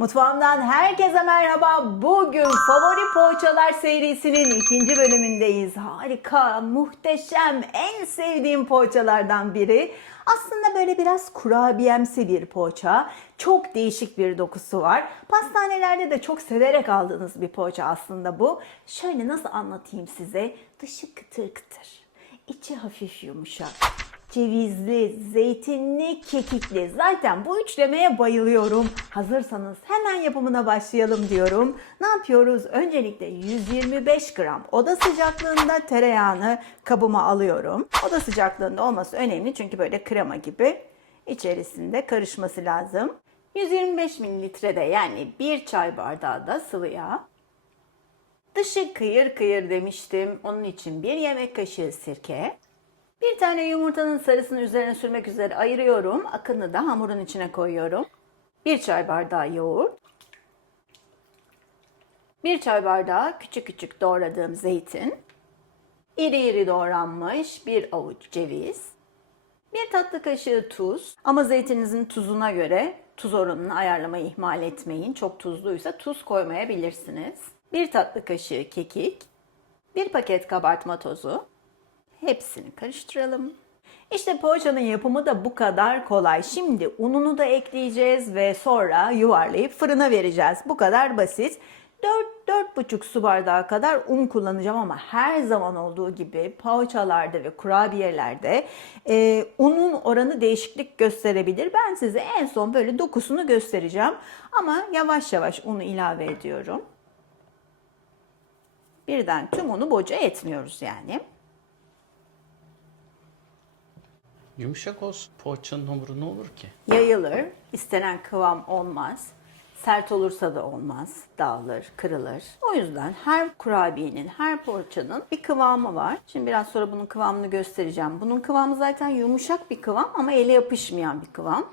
Mutfağımdan herkese merhaba. Bugün favori poğaçalar serisinin ikinci bölümündeyiz. Harika, muhteşem, en sevdiğim poğaçalardan biri. Aslında böyle biraz kurabiyemsi bir poğaça. Çok değişik bir dokusu var. Pastanelerde de çok severek aldığınız bir poğaça aslında bu. Şöyle nasıl anlatayım size? Dışı kıtır kıtır, içi hafif yumuşak cevizli, zeytinli, kekikli. Zaten bu üçlemeye bayılıyorum. Hazırsanız hemen yapımına başlayalım diyorum. Ne yapıyoruz? Öncelikle 125 gram oda sıcaklığında tereyağını kabıma alıyorum. Oda sıcaklığında olması önemli çünkü böyle krema gibi içerisinde karışması lazım. 125 mililitrede yani bir çay bardağı da sıvı yağ. Dışı kıyır kıyır demiştim. Onun için bir yemek kaşığı sirke. Bir tane yumurtanın sarısını üzerine sürmek üzere ayırıyorum. Akını da hamurun içine koyuyorum. Bir çay bardağı yoğurt. Bir çay bardağı küçük küçük doğradığım zeytin. İri iri doğranmış bir avuç ceviz. Bir tatlı kaşığı tuz. Ama zeytininizin tuzuna göre tuz oranını ayarlamayı ihmal etmeyin. Çok tuzluysa tuz koymayabilirsiniz. Bir tatlı kaşığı kekik. Bir paket kabartma tozu. Hepsini karıştıralım. İşte poğaçanın yapımı da bu kadar kolay. Şimdi ununu da ekleyeceğiz ve sonra yuvarlayıp fırına vereceğiz. Bu kadar basit. 4-4,5 su bardağı kadar un kullanacağım ama her zaman olduğu gibi poğaçalarda ve kurabiyelerde e, unun oranı değişiklik gösterebilir. Ben size en son böyle dokusunu göstereceğim. Ama yavaş yavaş unu ilave ediyorum. Birden tüm unu boca etmiyoruz yani. Yumuşak olsun poğaçanın hamuru ne olur ki? yayılır. istenen kıvam olmaz. Sert olursa da olmaz. Dağılır, kırılır. O yüzden her kurabiyenin, her poğaçanın bir kıvamı var. Şimdi biraz sonra bunun kıvamını göstereceğim. Bunun kıvamı zaten yumuşak bir kıvam ama ele yapışmayan bir kıvam.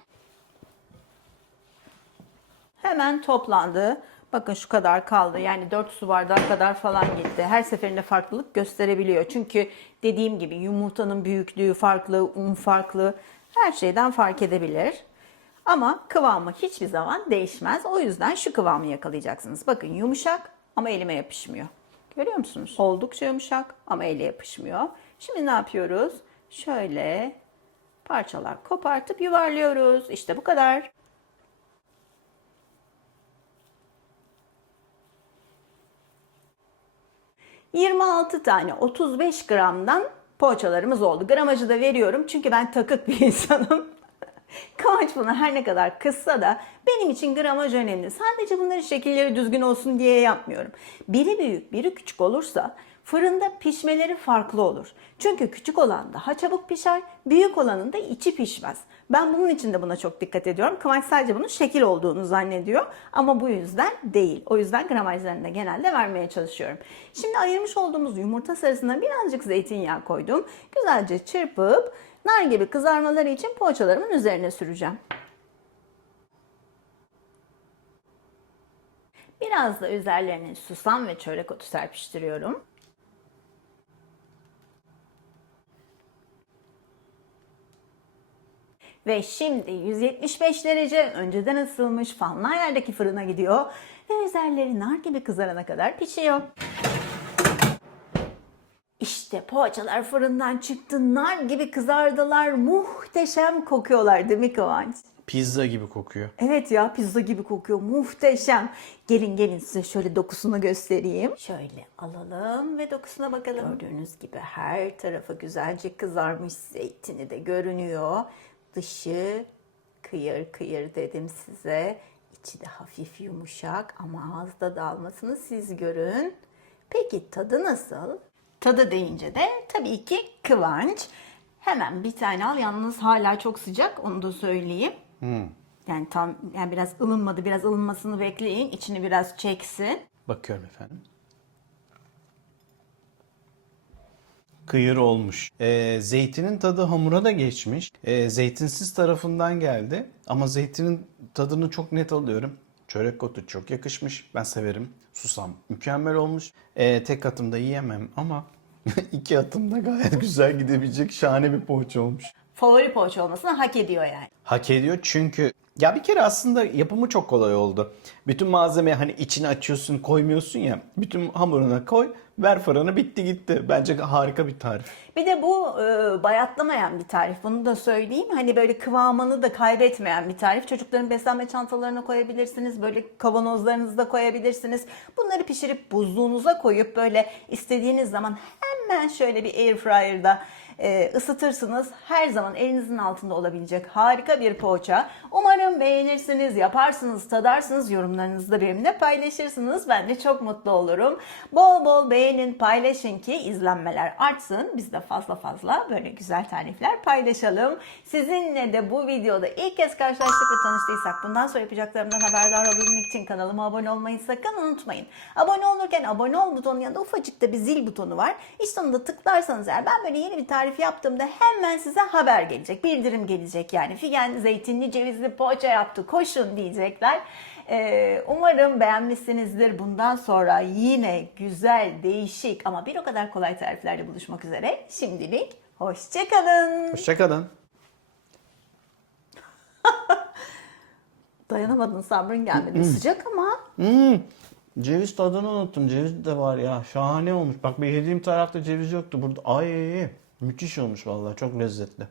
Hemen toplandı. Bakın şu kadar kaldı. Yani 4 su bardağı kadar falan gitti. Her seferinde farklılık gösterebiliyor. Çünkü dediğim gibi yumurtanın büyüklüğü farklı, un farklı. Her şeyden fark edebilir. Ama kıvamı hiçbir zaman değişmez. O yüzden şu kıvamı yakalayacaksınız. Bakın yumuşak ama elime yapışmıyor. Görüyor musunuz? Oldukça yumuşak ama ele yapışmıyor. Şimdi ne yapıyoruz? Şöyle parçalar kopartıp yuvarlıyoruz. İşte bu kadar. ...26 tane 35 gramdan poğaçalarımız oldu. Gramajı da veriyorum çünkü ben takık bir insanım. Kıvanç bunu her ne kadar kızsa da benim için gramaj önemli. Sadece bunların şekilleri düzgün olsun diye yapmıyorum. Biri büyük, biri küçük olursa fırında pişmeleri farklı olur. Çünkü küçük olan daha çabuk pişer, büyük olanın da içi pişmez. Ben bunun için de buna çok dikkat ediyorum. Kıvanç sadece bunun şekil olduğunu zannediyor ama bu yüzden değil. O yüzden gramajlarını da genelde vermeye çalışıyorum. Şimdi ayırmış olduğumuz yumurta sarısına birazcık zeytinyağı koydum. Güzelce çırpıp nar gibi kızarmaları için poğaçalarımın üzerine süreceğim. Biraz da üzerlerine susam ve çörek otu serpiştiriyorum. Ve şimdi 175 derece önceden ısılmış fanlı ayardaki fırına gidiyor ve üzerleri nar gibi kızarana kadar pişiyor. İşte poğaçalar fırından çıktı, nar gibi kızardılar, muhteşem kokuyorlar değil mi Kıvanç? Pizza gibi kokuyor. Evet ya pizza gibi kokuyor. Muhteşem. Gelin gelin size şöyle dokusunu göstereyim. Şöyle alalım ve dokusuna bakalım. Gördüğünüz gibi her tarafı güzelce kızarmış zeytini de görünüyor. Dışı kıyır kıyır dedim size. İçi de hafif yumuşak ama ağızda dağılmasını siz görün. Peki tadı nasıl? Tadı deyince de tabii ki kıvanç. Hemen bir tane al. Yalnız hala çok sıcak onu da söyleyeyim. Yani tam yani biraz ılınmadı. Biraz ılınmasını bekleyin. İçini biraz çeksin. Bakıyorum efendim. Kıyır olmuş. Ee, zeytinin tadı hamura da geçmiş. Ee, zeytinsiz tarafından geldi. Ama zeytinin tadını çok net alıyorum. Çörek otu çok yakışmış. Ben severim. Susam mükemmel olmuş. Ee, tek atımda yiyemem ama iki atımda gayet güzel gidebilecek şahane bir poğaça olmuş. Favori poğaça olmasını hak ediyor yani. Hak ediyor çünkü Ya bir kere aslında yapımı çok kolay oldu. Bütün malzemeyi hani içine açıyorsun koymuyorsun ya. Bütün hamuruna koy ver fırına bitti gitti. Bence harika bir tarif. Bir de bu e, bayatlamayan bir tarif. Bunu da söyleyeyim. Hani böyle kıvamını da kaybetmeyen bir tarif. Çocukların beslenme çantalarına koyabilirsiniz. Böyle kavanozlarınızda koyabilirsiniz. Bunları pişirip buzluğunuza koyup böyle istediğiniz zaman hemen şöyle bir air fryer'da e, ısıtırsınız. Her zaman elinizin altında olabilecek harika bir poğaça. Umarım beğenirsiniz, yaparsınız, tadarsınız. Yorumlarınızı da benimle paylaşırsınız. Ben de çok mutlu olurum. Bol bol beğenin, paylaşın ki izlenmeler artsın. Biz de fazla fazla böyle güzel tarifler paylaşalım. Sizinle de bu videoda ilk kez karşılaştık ve tanıştıysak bundan sonra yapacaklarımdan haberdar olabilmek için kanalıma abone olmayı sakın unutmayın. Abone olurken abone ol butonun yanında ufacık da bir zil butonu var. İşte onu da tıklarsanız eğer ben böyle yeni bir tarif yaptığımda hemen size haber gelecek. Bildirim gelecek yani. Figen zeytinli cevizli poğaça yaptı koşun diyecekler. Ee, umarım beğenmişsinizdir. Bundan sonra yine güzel, değişik ama bir o kadar kolay tariflerle buluşmak üzere. Şimdilik hoşçakalın. Hoşçakalın. Dayanamadın sabrın gelmedi. Sıcak ama. Hmm, ceviz tadını unuttum. Ceviz de var ya. Şahane olmuş. Bak bir yediğim tarafta ceviz yoktu. Burada ay müthiş olmuş vallahi. Çok lezzetli.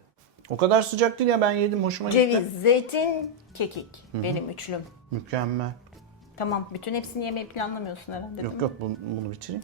O kadar sıcak değil ya ben yedim. Hoşuma gitti. Ceviz, zeytin, kekik. Benim üçlüm. Mükemmel. Tamam bütün hepsini yemeyi planlamıyorsun herhalde değil Yok yok bunu, bunu bitireyim.